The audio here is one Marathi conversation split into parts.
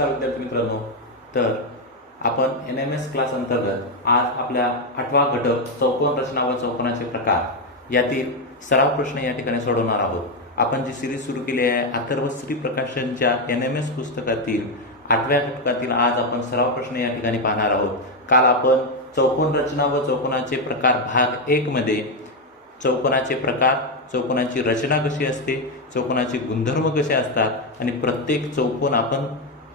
नमस्कार विद्यार्थी मित्रांनो. तर आपण NMS क्लास अंतर्गत आज आपल्या 8वा घटक चौकोन रचना व चौकोनाचे प्रकार यातील सराव प्रश्न या ठिकाणी सोडवणार आहोत. आपण जी सिरीज सुरू केली आहे अथर्व श्री प्रकाशनच्या NMS पुस्तकातील 8व्या घटकातील आज आपण सराव प्रश्न या ठिकाणी पाहणार आहोत. काल आपण चौकोन रचना व चौकोनाचे प्रकार भाग 1 मध्ये चौकोनाचे प्रकार, चौकोनाची रचना कशी असते, चौकोनाचे गुणधर्म कसे असतात आणि प्रत्येक चौकोन आपण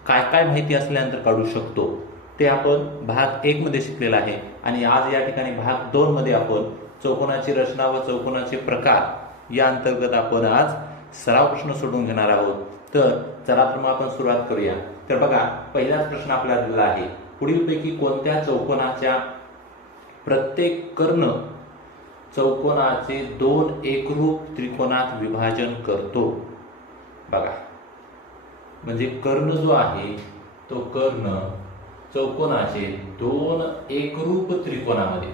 काय काय माहिती असल्यानंतर काढू शकतो ते आपण भाग 1 मध्ये शिकलेला आहे. आणि आज या ठिकाणी भाग 2 मध्ये आपण चौकोनाची रचना व चौकोनाचे प्रकार या अंतर्गत आपण आज सराव प्रश्न सोडवून घेणार आहोत. तर चला तर मग आपण सुरुवात करूया. तर बघा, पहिलाच प्रश्न आपल्याला दिलेला आहे, पुढीलपैकी कोणत्या चौकोनाच्या प्रत्येक कर्ण चौकोनाचे 2 एकरूप त्रिकोणात विभाजन करतो. बघा, म्हणजे कर्ण जो आहे तो कर्ण चौकोनाचे 2 एकरूप त्रिकोणामध्ये,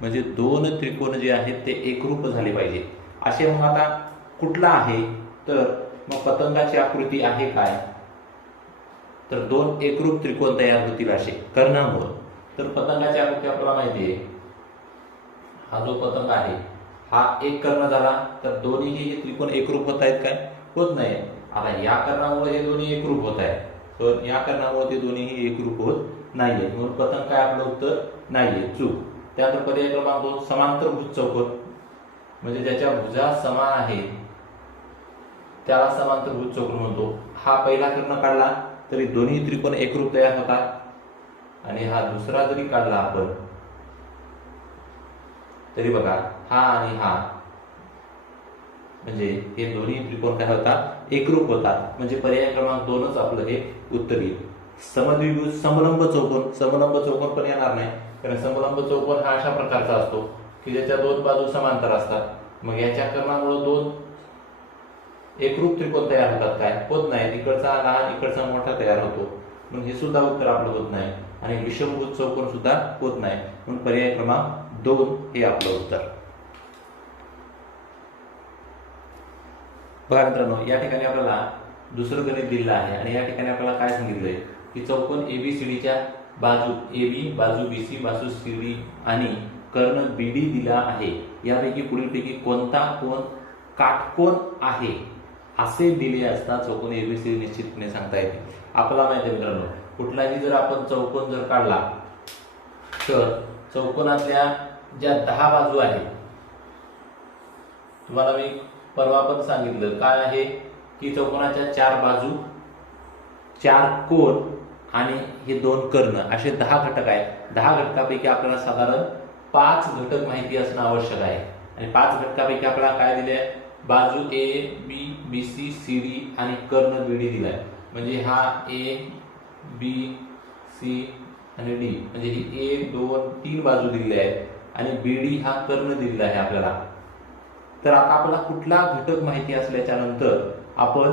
म्हणजे 2 त्रिकोण जे आहेत ते एकरूप झाले पाहिजे असे. मग आता कुठला आहे, तर मग पतंगाची आकृती आहे काय, तर 2 एकरूप त्रिकोण तयार होतील असे कर्णामुळे. तर पतंगाची आकृती आपल्याला माहिती आहे, हा जो पतंग आहे हा एक कर्ण झाला, तर दोन्ही हे त्रिकोण एकरूप होत आहेत काय, होत नाही. आता या कर्णामुळे हे दोन्ही एकरूप होत आहेत, तर या कर्णामुळे ते दोन्ही एकरूप होत नाहीये, म्हणून पतंग काय आपलं उत्तर नाहीये, चूक. त्यानंतर पर्याय क्रमांक 2 समांतरभुज चौकोन, म्हणजे ज्याच्या भुजा समान आहेत त्याला समांतरभुज चौकोन म्हणतो. हा पहिला कर्ण काढला तरी दोन्ही त्रिकोण एकरूप तयार होतात, आणि हा दुसरा जरी काढला आपण तरी बघा हा आणि हा, म्हणजे हे दोन्ही त्रिकोण काय होतात, एकरूप होतात. म्हणजे पर्याय क्रमांक 2च आपलं हे उत्तर येईल. समद्विभुज समलंब चौकोन, समलंब चौकोन पण येणार नाही, कारण समलंब चौकोन हा अशा प्रकारचा असतो की ज्याच्या 2 बाजू समांतर असतात. मग याच्या कर्णामुळे 2 एकरूप त्रिकोण तयार होतात काय, होत नाही. इकडचा लहान इकडचा मोठा तयार होतो, म्हणून हे सुद्धा उत्तर आपलं होत नाही. आणि विषमभुज चौकोन सुद्धा होत नाही, म्हणून पर्याय क्रमांक 2 हे आपलं उत्तर. बघा मित्रांनो, या ठिकाणी आपल्याला दुसरं गणित दिलेलं आहे, आणि या ठिकाणी आपल्याला काय सांगितलंय की चौकोन ABCDच्या बाजू AB, बाजू BC, बाजू CD आणि कर्ण BD दिला आहे. यापैकी पुढीलपैकी कोणता कोण काटकोन आहे असे दिले असता चौकोन ABCD निश्चितपणे सांगता येते. आपल्याला माहिती आहे मित्रांनो, कुठलाही जर आपण चौकोन जर काढला तर चौकोनातल्या ज्या 10 बाजू आहेत, तुम्हाला मी परवा पण सांगितलं काय आहे की चौकोनाच्या 4 बाजू, 4 कोन आणि हे 2 कर्ण असे 10 घटक आहेत. 10 घटकापैकी आपल्याला साधारण 5 घटक माहिती असणं आवश्यक आहे. आणि 5 घटकापैकी आपल्याला काय दिले, बाजू A, B, BC, CD आणि कर्ण BD दिलाय. म्हणजे हा A, B, C आणि D, म्हणजे ही 1, 2, 3 बाजू दिलेल्या आहेत, आणि BD हा कर्ण दिलेला आहे आपल्याला. तर आता आपल्याला कुठला घटक माहिती असल्याच्या नंतर आपण,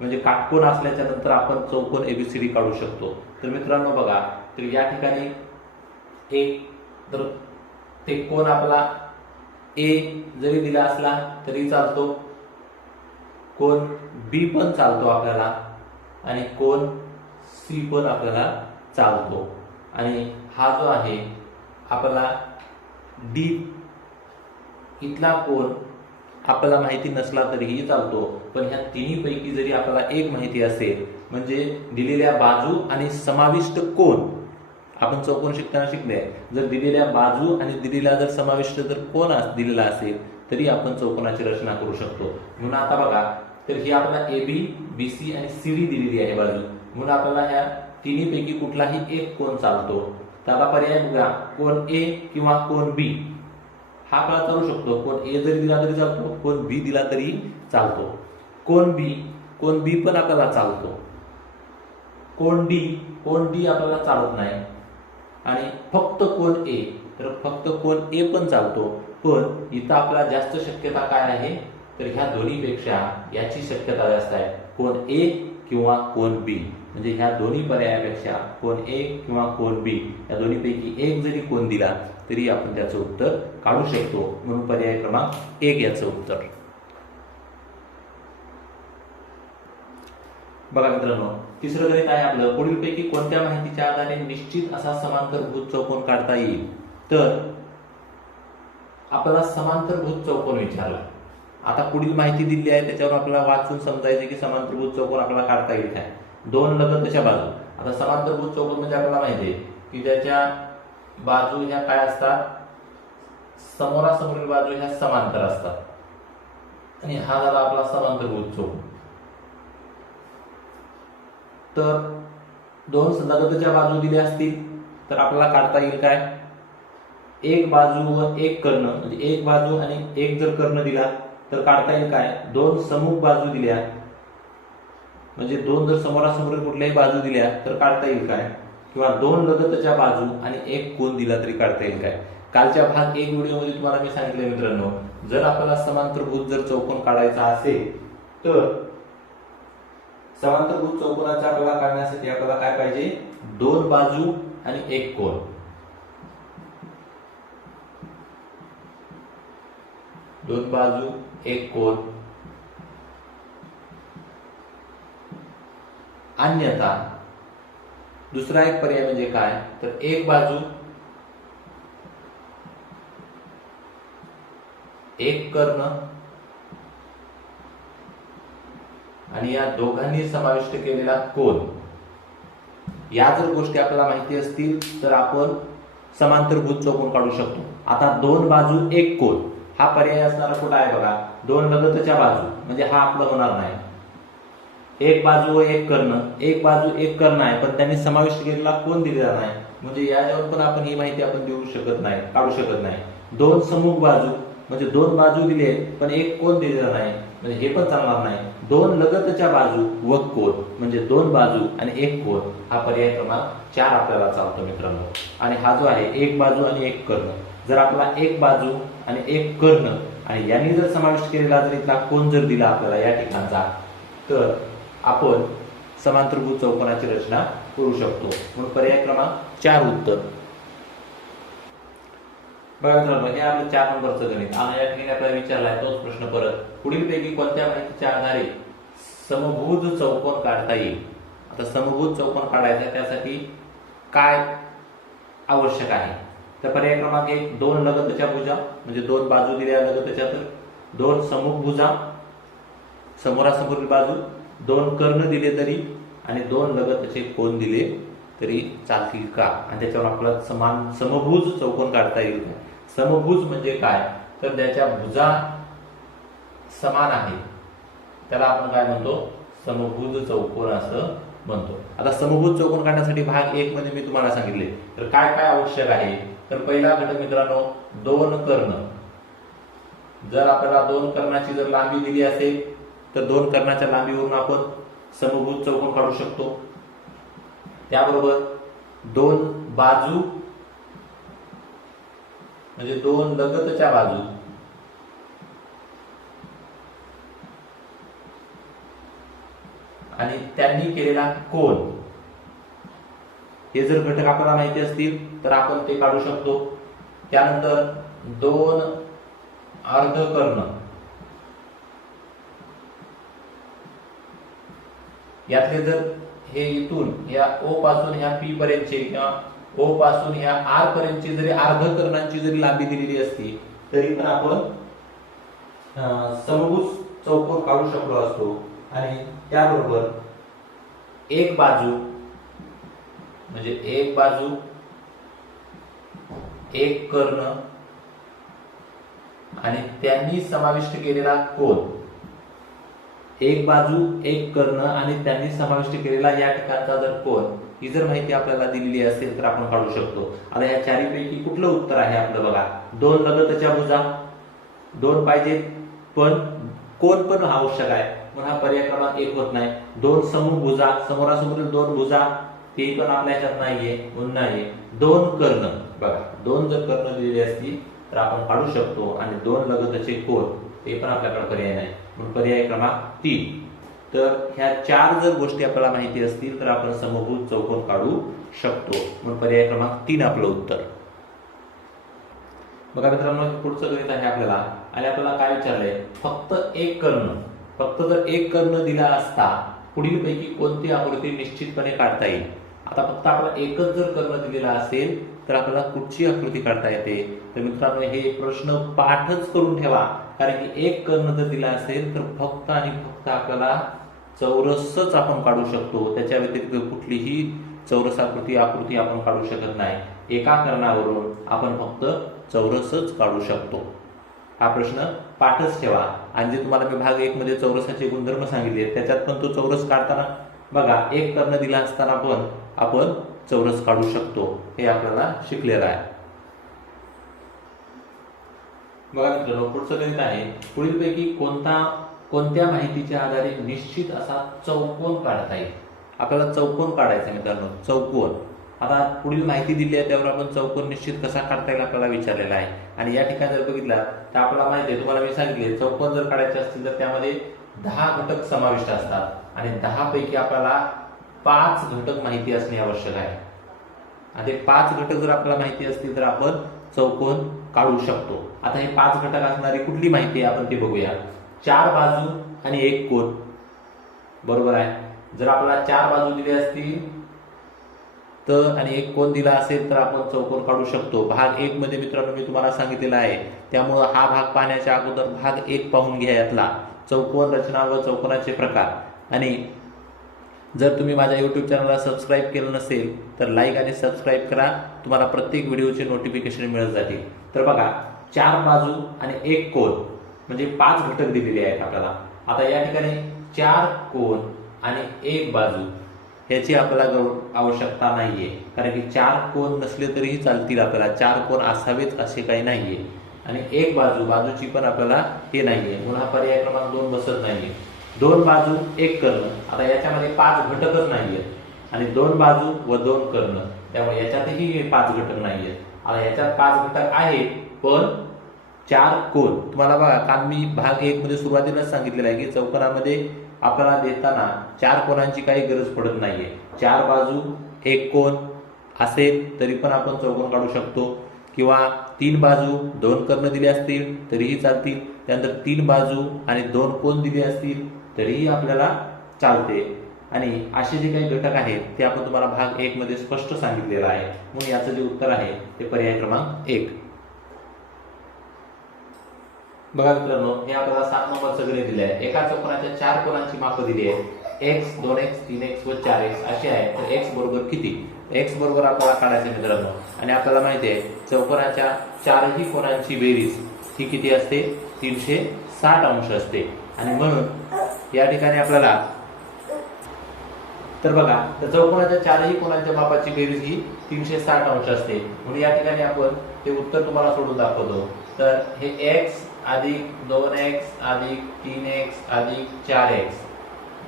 म्हणजे काटकोन असल्याच्या नंतर आपण चौकोन ABCD काढू शकतो. तर मित्रांनो बघा, तर या ठिकाणी एक तर ते कोण आपला A जरी दिला असला तरी चालतो, कोण B पण चालतो आपल्याला, आणि कोण C पण आपल्याला चालतो. आणि हा जो आहे आपला D इथला कोण आपल्याला माहिती नसला तरीही चालतो, पण ह्या तिन्हीपैकी जरी आपल्याला एक माहिती असेल, म्हणजे दिलेल्या बाजू आणि समाविष्ट कोण, आपण चौकोन शिकताना शिकले, जर दिलेल्या बाजू आणि दिलेला जर समाविष्ट जर कोण दिलेला असेल तरी आपण चौकोनाची रचना करू शकतो. म्हणून आता बघा, तर ही आपल्याला AB, BC आणि CD दिलेली आहे बाजू, म्हणून आपल्याला ह्या तिन्हीपैकी कुठलाही एक कोण चालतो. तर आता पर्याय बघा, कोण A किंवा कोण B हा आपल्याला चालू शकतो. कोण A जरी दिला तरी चालतो, कोण B दिला तरी चालतो. कोण B पण आपल्याला चालतो. कोण D आपल्याला चालत नाही. आणि फक्त कोण A, तर फक्त कोण A पण चालतो. पण इथं आपल्याला जास्त शक्यता काय आहे, तर ह्या दोन्हीपेक्षा याची शक्यता जास्त आहे, कोण A किंवा कोण B. म्हणजे ह्या दोन्ही पर्यायापेक्षा कोण A किंवा कोण B या दोन्हीपैकी एक जरी कोण दिला तरी आपण त्याचं उत्तर काढू शकतो. म्हणून पर्याय क्रमांक 1 याचं उत्तर. बघा मित्रांनो, तिसरं गणित आहे आपलं, पुढीलपैकी कोणत्या माहितीच्या आधारे निश्चित असा समांतरभुज चौकोन काढता येईल. तर आपल्याला समांतरभुज चौकोन विचारला. आता पुढील माहिती दिली आहे त्याच्यावर आपल्याला वाचून समजायचे की समांतरभुज चौकोन आपल्याला काढता येईल काय. दोन लगतच्या बाजू. आता समांतरभुज चौकोन म्हणजे आपल्याला माहिती आहे की ज्याच्या बाजू ह्या काय असतात, समोरासमोरील बाजू ह्या समांतर असतात आणि हा झाला आपला समांतरभुज चौकोन. तर दोन लगतच्या बाजू दिल्या असतील तर आपल्याला काढता येईल काय, एक बाजू व एक कर्ण, म्हणजे एक बाजू आणि एक जर कर्ण दिला तर काढता येईल काय, दोन समुख बाजू दिल्या म्हणजे दोन जर समोरासमोर कुठल्याही बाजू दिल्या तर काढता येईल काय, किंवा दोन लगतच्या बाजू आणि एक कोन दिला तरी काढता येईल काय. कालच्या भाग 1 व्हिडिओमध्ये तुम्हाला मी सांगितले मित्रांनो, जर आपल्याला समांतरभुज जर चौकोन काढायचा असेल तर समांतरभुज चौकोनाचा आपल्याला काढण्यासाठी आपल्याला काय पाहिजे, दोन बाजू आणि एक कोन. दोन बाजू एक कोन. अन्यथा दुसरा एक पर्याय म्हणजे काय, तर एक बाजू एक कर्ण आणि या दोघांनी समाविष्ट केलेला कोन. या जर गोष्टी आपल्याला माहिती असतील तर आपण समांतरभुज चौकोन काढू शकतो. आता दोन बाजू एक कोन हा पर्याय असणारा कुठं आहे बघा, दोन लगतच्या बाजू, म्हणजे हा आपलं होणार नाही. एक बाजू व एक कर्ण, एक बाजू एक कर्ण आहे पण त्यांनी समाविष्ट केलेला कोन दिलेला नाही, म्हणजे याच्यावर पण आपण ही माहिती आपण देऊ शकत नाही, काढू शकत नाही. दोन समुख बाजू म्हणजे दोन बाजू दिले पण एक कोन दिलेला नाही, म्हणजे हे पण चालणार नाही. दोन लगतच्या बाजू व कोन म्हणजे दोन बाजू आणि एक कोन हा पर्याय क्रमांक 4 आपल्याला चालतो मित्रांनो. आणि हा जो आहे एक बाजू आणि एक कर्ण, जर आपला एक बाजू आणि एक कर्ण आणि यांनी जर समाविष्ट केलेला जर इथला कोन जर दिला आपल्याला या ठिकाणचा, तर आपण समांतरभुज चौकोनाची रचना करू शकतो. म्हणून पर्याय क्रमांक 4 उत्तर. बघा मित्रांनो, हे आपलं 4 नंबरचं गणित आणि या ठिकाणी आपल्याला विचारलाय तोच प्रश्न परत, पुढीलपैकी कोणत्या माहितीच्या आधारे समभुज चौकोन काढता येईल. आता समभुज चौकोन काढायचा त्यासाठी काय आवश्यक आहे, तर पर्याय क्रमांक 1 दोन लगतच्या भुजा म्हणजे दोन बाजू दिल्या लगतच्या, तर दोन समुख भुजा समोरासमोरील बाजू, दोन कर्ण दिले तरी आणि दोन लगतचे कोन दिले तरी चालतील का. आणि त्याच्यावर आपल्याला समभुज चौकोन काढता येईल. समभुज म्हणजे काय, तर त्याच्या भुजा समान आहे त्याला आपण काय म्हणतो, समभुज चौकोन असं म्हणतो. आता समभुज चौकोन काढण्यासाठी भाग 1 मध्ये मी तुम्हाला सांगितले तर काय काय आवश्यक आहे. तर पहिला घटक मित्रांनो दोन कर्ण. जर आपल्याला दोन कर्णाची जर लांबी दिली असेल तर दोन कर्णाच्या लांबीवरून आपण समभुज चौकोन काढू शकतो. त्याबरोबर दोन बाजू म्हणजे दोन लगतच्या बाजू आणि त्यांनी केलेला कोन, हे जर घटक आपल्याला माहिती असतील तर आपण ते काढू शकतो. त्यानंतर दोन अर्धकर्ण, यातले जर हे इथून या ओ पासून ह्या पी पर्यंतचे किंवा ओ पासून ह्या आर पर्यंतची जरी अर्धकर्णांची जरी लांबी दिलेली असती तरी पण आपण समभुज चौकोन काढू शकलो असतो. आणि त्याबरोबर एक बाजू म्हणजे एक बाजू एक कर्ण आणि त्यांनी समाविष्ट केलेला कोन, एक बाजू एक कर्ण आणि त्यांनी समाविष्ट केलेला या ठिकाणचा जर कोन, ही जर माहिती आपल्याला दिलेली असेल तर आपण काढू शकतो. आता या चारीपैकी कुठलं उत्तर आहे आपलं बघा, दोन लगतच्या भुजा दोन पाहिजेत पण कोन पण आवश्यक आहे म्हणून हा पर्याय क्रमांक 1 होत नाही. दोन समुख भुजा समोरासमोरील दोन भुजा ते पण आपल्या ह्याच्यात नाहीये म्हणून नाहीये. दोन कर्ण बघा, दोन जर कर्ण दिलेली असती तर आपण काढू शकतो आणि दोन लगतचे कोन ते पण आपल्याकडे पर्याय नाही म्हणून पर्याय क्रमांक 3. तर ह्या 4 जर गोष्टी आपल्याला माहिती असतील तर आपण समभुज चौकोन काढू शकतो म्हणून पर्याय क्रमांक 3 आपलं उत्तर. बघा मित्रांनो, पुढचं गणित आहे आपल्याला आणि आपल्याला काय विचारलंय, फक्त एक कर्ण, फक्त जर एक कर्ण दिला असता पुढीलपैकी कोणती आकृती निश्चितपणे काढता येईल? आता फक्त आपला एकच जर कर्ण दिलेला असेल तर आपल्याला कुठची आकृती काढता येते? तर मित्रांनो हे प्रश्न पाठच करून ठेवा, कारण की एक कर्ण जर दिला असेल तर फक्त आणि फक्त आपल्याला चौरसच आपण काढू शकतो. त्याच्या व्यतिरिक्त कुठलीही चौरस आकृती आपण काढू शकत नाही. एका कर्णावरून आपण फक्त चौरसच काढू शकतो. हा प्रश्न पाठच ठेवा. आणि जे तुम्हाला मी भाग 1 मध्ये चौरसाचे गुणधर्म सांगितले त्याच्यात पण तो चौरस काढताना बघा एक कर्ण दिला असताना पण आपण चौरस काढू शकतो, हे आपल्याला शिकलेलं आहे. बघा मित्रांनो पुढचं गणित आहे, पुढीलपैकी कोणत्या माहितीच्या आधारे निश्चित असा चौकोन काढता येईल? आपल्याला चौकोन काढायचा मित्रांनो, चौकोन. आता पुढील माहिती दिली आहे त्यावर आपण चौकोन निश्चित कसा काढता येईल आपल्याला विचारलेला आहे. आणि या ठिकाणी जर बघितला तर आपल्याला माहिती आहे, तुम्हाला मी सांगितले चौकोन जर काढायचे असतील तर त्यामध्ये 10 घटक समाविष्ट असतात आणि 10 पैकी आपल्याला 5 घटक माहिती असणे आवश्यक आहे. आणि 5 घटक जर आपल्याला माहिती असतील तर आपण चौकोन काढू शकतो. आता हे 5 घटक असणारी कुठली माहिती आहे आपण ते बघूया. 4 बाजू आणि 1 कोन, बरोबर आहे. जर आपल्याला 4 बाजू दिली असतील तर आणि 1 कोन दिला असेल तर आपण चौकोन काढू शकतो. भाग 1 मध्ये मित्रांनो मी तुम्हाला सांगितलेलं आहे, त्यामुळे हा भाग पाहण्याच्या अगोदर भाग 1 पाहून घ्या, यातला चौकोन रचना व चौकोनाचे प्रकार. आणि जर तुम्ही माझ्या YouTube चॅनलला सबस्क्राईब केलं नसेल तर लाईक आणि सबस्क्राईब करा, तुम्हाला प्रत्येक व्हिडिओचे नोटिफिकेशन मिळत जातील. तर बघा 4 बाजू आणि 1 कोन म्हणजे 5 घटक दिलेले आहेत आपल्याला. आता या ठिकाणी 4 कोन आणि 1 बाजू याची आपल्याला आवश्यकता नाहीये, कारण की 4 कोन नसले तरीही चालतील, आपल्याला 4 कोन असावेच असे काही नाहीये. आणि 1 बाजूची पण आपल्याला हे नाहीये, म्हणून हा पर्याय क्रमांक 2 बसत नाहीये. 2 बाजू 1 कर्ण, आता याच्यामध्ये 5 घटकच नाहीयेत आणि 2 बाजू व 2 कर्ण, त्यामुळे याच्यातही 5 घटक नाहीयेत. आता याच्यात 5 घटक आहेत पण 4 कोन. तुम्हाला बघा काल मी भाग 1 मध्ये सुरुवातीलाच सांगितलेलं आहे की चौकोनामध्ये आपल्याला देताना 4 कोनांची काही गरज पडत नाहीये. 4 बाजू 1 कोन असेल तरी पण आपण चौकोन काढू शकतो, किंवा 3 बाजू 2 कर्ण दिले असतील तरीही चालतील, त्यानंतर 3 बाजू आणि 2 कोन दिले असतील तरीही आपल्याला चालते. आणि असे जे काही घटक आहेत ते आपण तुम्हाला भाग 1 मध्ये स्पष्ट सांगितलेलं आहे, म्हणून याचं जे उत्तर आहे ते पर्याय क्रमांक 1. बघा मित्रांनो हे आपल्याला 7 नंबरचं गणित दिले आहे. एका चौकोनाच्या 4 कोनांची माप दिली आहे, x 2x 3x व 4x अशी आहे. तर x बरोबर किती? x बरोबर आपल्याला काढायचे मित्रांनो. आणि आपल्याला माहिती आहे चौकोनाच्या 4ही कोनांची बेरीज ही किती असते? 360 अंश असते. आणि म्हणून या ठिकाणी आपल्याला तर बघा तर चौकोनाच्या 4ही कोनांच्या मापाची बेरीज ही 360 अंश असते. म्हणून या ठिकाणी आपण ते उत्तर तुम्हाला सोडून दाखवतो. तर हे x अधिक 2x अधिक 3x अधिक 4x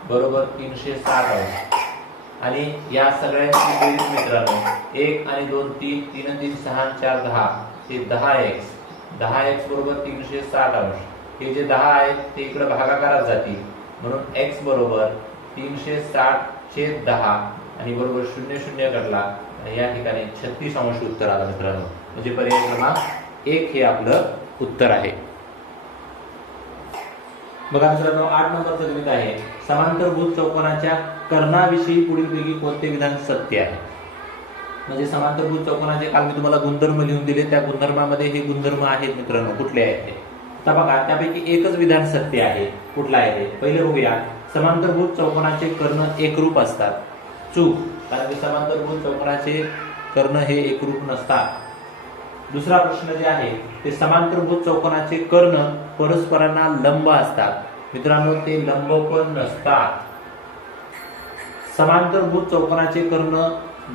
बरोबर 360 अंश. आणि या सगळ्यांची बेरीज मित्रांनो 1 आणि 2 3 3 आणि 3 6 आणि 4 10 हे 10x बरोबर 360 अंश. हे जे 10 आहेत ते इकडे भागाकारात जातील, म्हणून x बरोबर 360/10 आणि बरोबर 0 0 काढला आणि या ठिकाणी 36 अंश उत्तर आलं मित्रांनो. म्हणजे पर्याय क्रमांक 1 हे आपलं उत्तर आहे. बघा मित्रांनो 8 नंबरचं गणित आहे, समांतरभुज चौकोनाच्या कर्णाविषयी पुढीलपैकी कोणते विधान सत्य आहे? म्हणजे समांतरभुज चौकोनाचे काल मी तुम्हाला गुणधर्म लिहून दिले, त्या गुणधर्मामध्ये हे गुणधर्म आहेत मित्रांनो. कुठले आहेत ते? तर बघा त्यापैकी एकच विधान सत्य आहे. कुठलं आहे ते पहिले बघूया. समांतरभुज चौकोनाचे कर्ण एकरूप असतात. चूक, कारण की समांतरभुज चौकोनाचे कर्ण हे एकरूप नसतात. दुसरा प्रश्न जे आहे ते समांतरभुज चौकोनाचे कर्ण परस्परांना लंब असतात. मित्रांनो ते लंब पण नसतात. समांतरभुज चौकोनाचे कर्ण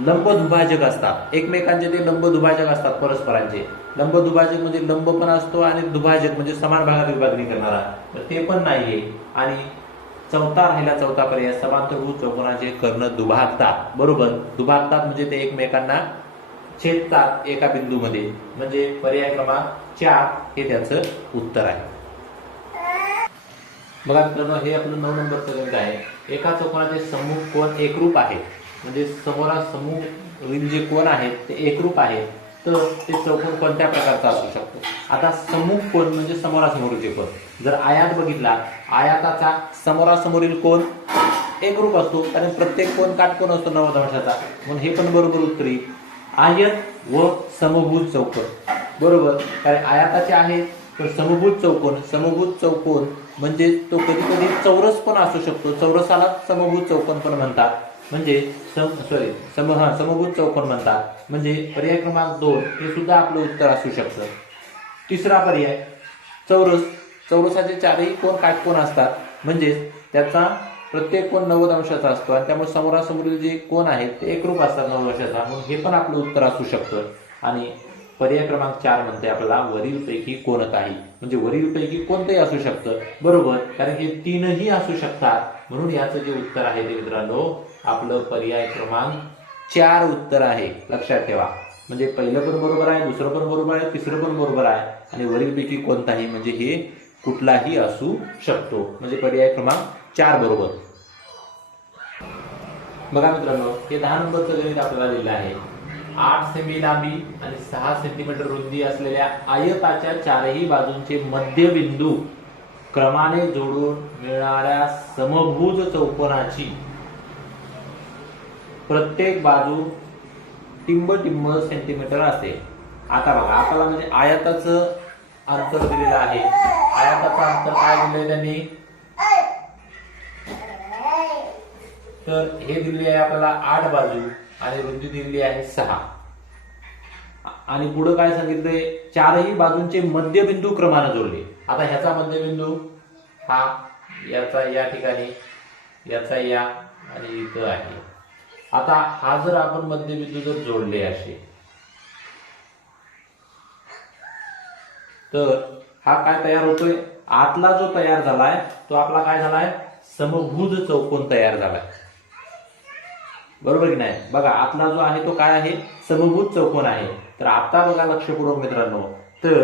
लंब दुभाजक असतात. एकमेकांचे ते लंब दुभाजक असतात परस्परांचे. लंब दुभाजक म्हणजे लंब पण असतो आणि दुभाजक म्हणजे समान भागात विभागणी करणारा, तर ते पण नाहीये. आणि चौथा पर्याय समांतरभुज चौकोनाचे कर्ण दुभागतात. बरोबर, दुभागतात म्हणजे ते एकमेकांना छेदतात एका बिंदूमध्ये, म्हणजे पर्याय क्रमांक 4 हे त्याचं उत्तर आहे. बघा मित्रांनो हे आपलं 9 नंबरचं गणित आहे. एका चौकोनाचे सम्मुख कोन एकरूप आहे, म्हणजे समोरासमोर जे कोन आहेत ते एकरूप आहेत, तर ते चौकोन कोणत्या प्रकारचा असू शकतो? आता सम्मुख कोन म्हणजे समोरासमोरचे कोन. जर आयात बघितला, आयाताचा समोरासमोरील कोन एकरूप असतो, कारण प्रत्येक कोन काटकोन असतो 90 अंशाचा, म्हणून हे पण बरोबर उत्तर येईल. आयत व समभुज चौकोन बरोबर, कारण आयताचे आहे तर समभुज चौकोन म्हणजे तो कधी कधी चौरस पण असू शकतो, चौरसाला समभुज चौकोन पण म्हणतात, म्हणजे समभुज चौकोन म्हणतात. म्हणजे पर्याय क्रमांक 2 हे सुद्धा आपलं उत्तर असू शकतं. तिसरा पर्याय चौरसाचे चारही कोन काटकोन असतात, म्हणजे त्याचा प्रत्येक कोन 90 अंशाचा असतो आणि त्यामुळे समोरासमोरील जे कोन आहेत ते एकरूप असतात 90 अंशाचा, म्हणून हे पण आपलं उत्तर असू शकतं. आणि पर्याय क्रमांक 4 म्हणते आपल्याला वरीलपैकी कोणताही, म्हणजे वरीलपैकी कोणतंही असू शकतं बरोबर, कारण हे तीनही असू शकतात, म्हणून याचं जे उत्तर आहे ते मित्रांनो आपलं पर्याय क्रमांक 4 उत्तर आहे. लक्षात ठेवा, म्हणजे पहिलं पण बरोबर आहे, दुसरं पण बरोबर आहे, तिसरं पण बरोबर आहे आणि वरीलपैकी कोणताही म्हणजे हे कुठलाही असू शकतो, म्हणजे पर्याय क्रमांक 4 बरोबर. बघा मित्रांनो, हे 10 नंबरचं गणित आपल्याला दिलं आहे. 8 सेमी लांबी आणि 6 सेंटीमीटर रुंदी असलेल्या आयताच्या चारही बाजूंचे मध्यबिंदू क्रमाने जोडून मिळणाऱ्या समभुज चौकोनाची प्रत्येक बाजू टिंब सेंटीमीटर असते. आता बघा, आपल्याला म्हणजे आयताचं अंतर दिलेलं आहे. आयताचं अंतर काय दिलंय त्यांनी, तर हे दिलेले आहे आपल्याला 8 बाजू आणि रुंदी दिलेली आहे 6. आणि पुढे काय सांगितलंय, चारही बाजूंचे मध्यबिंदू क्रमाने जोडले. आता ह्याचा मध्यबिंदू हा याचा या ठिकाणी, याचा या आणि इथं आहे. आता हा जर आपण मध्यबिंदू जर जोडले असे, तर हा काय तयार होतोय, आतला जो तयार झालाय तो आपला काय झालाय, समभुज चौकोन तयार झालाय बरोबर की नाही. बघा, आतला जो आहे तो काय आहे, समभुज चौकोन आहे. तर आता बघा लक्षपूर्वक मित्रांनो, तर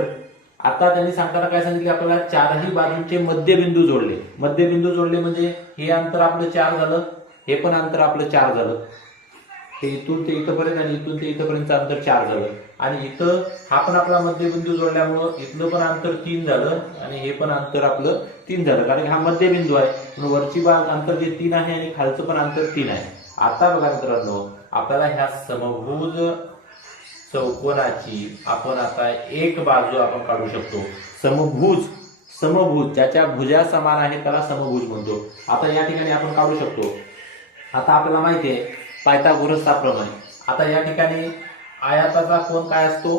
आता त्यांनी सांगताना काय सांगितले आपल्याला, चारही बाजूंचे मध्यबिंदू जोडले. मध्यबिंदू जोडले म्हणजे हे अंतर आपलं 4 झालं, हे पण अंतर आपलं 4 झालं, हे इथून ते इथपर्यंत आणि इथून ते इथपर्यंतचं अंतर 4 झालं. आणि इथं हा पण आपला मध्यबिंदू जोडल्यामुळं इथलं पण अंतर 3 झालं आणि हे पण अंतर आपलं 3 झालं, कारण हा मध्यबिंदू आहे म्हणून वरची बाजू अंतर जे 3 आहे आणि खालचं पण अंतर 3 आहे. आता बघा मित्रांनो, आपल्याला ह्या समभुज चौकोनाची आपण आता एक बाजू आपण काढू शकतो. समभुज ज्याच्या भुजा समान आहे त्याला समभुज म्हणतो. आता या ठिकाणी आपण काढू शकतो. आता आपल्याला माहिती आहे पायथागोरसचा प्रमेय. आता या ठिकाणी आयताचा कोन काय असतो,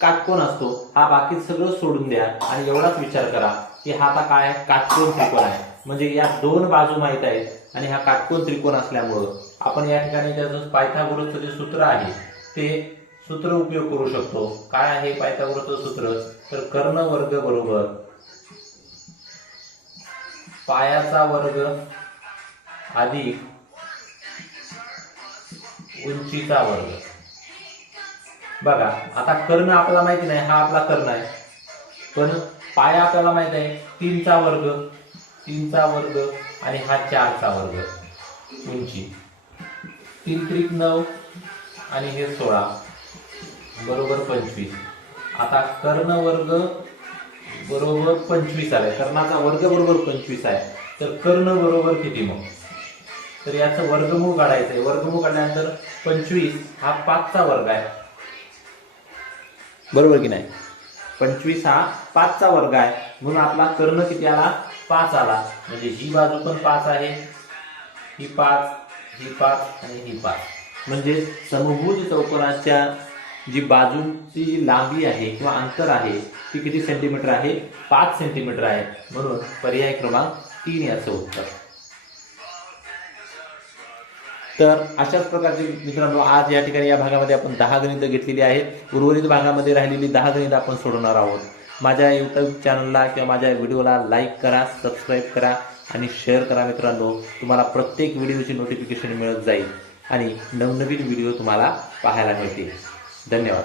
काटकोन असतो. हा बाकी सगळं सोडून द्या आणि एवढाच विचार करा की हा आता काय आहे, काटकोन त्रिकोण आहे. म्हणजे या दोन बाजू माहित आहेत आणि हा काटकोन त्रिकोण असल्यामुळं आपण या ठिकाणी त्याचं पायथागोरसचं जे सूत्र आहे ते सूत्र उपयोग करू शकतो. काय आहे पायथागोरसचं सूत्र, तर कर्ण वर्ग बरोबर पायाचा वर्ग अधिक उंचीचा वर्ग. बघा, आता कर्ण आपल्याला माहिती नाही, हा आपला कर्ण आहे, पण पाया आपल्याला माहित आहे 3चा वर्ग आणि हा 4चा वर्ग. उंची 3 त्रिक 9 आणि हे 16 बरोबर 25. आता कर्ण वर्ग बरोबर 25 आहे, कर्णाचा वर्ग बरोबर 25 आहे, तर कर्ण बरोबर किती मग, तर याचं वर्गमूळ काढायचंय. वर्गमूळ काढल्यानंतर 25 हा 5चा वर्ग आहे बरोबर की नाही. 25 हा 5चा वर्ग आहे म्हणून आपला कर्ण किती आला, 5 आला. म्हणजे ही बाजू पण 5 आहे, ही 5, ही 5 आणि ही 5. म्हणजे समभुज चौकोनाच्या जी बाजूंची लांबी आहे किंवा अंतर आहे ती किती सेंटीमीटर आहे, 5 सेंटीमीटर आहे. म्हणून पर्याय क्रमांक 3 याचं उत्तर. तर अशाच प्रकारचे मित्रांनो आज या ठिकाणी या भागामध्ये आपण 10 गणितं घेतलेली आहेत. उर्वरित भागामध्ये राहिलेली 10 गणितं आपण सोडवणार आहोत. माझ्या यूट्यूब चॅनलला किंवा माझ्या व्हिडिओला लाईक करा, सबस्क्राईब करा आणि शेअर करा मित्रांनो. तुम्हाला प्रत्येक व्हिडिओची नोटिफिकेशन मिळत जाईल आणि नवनवीन व्हिडिओ तुम्हाला पाहायला मिळतील. धन्यवाद.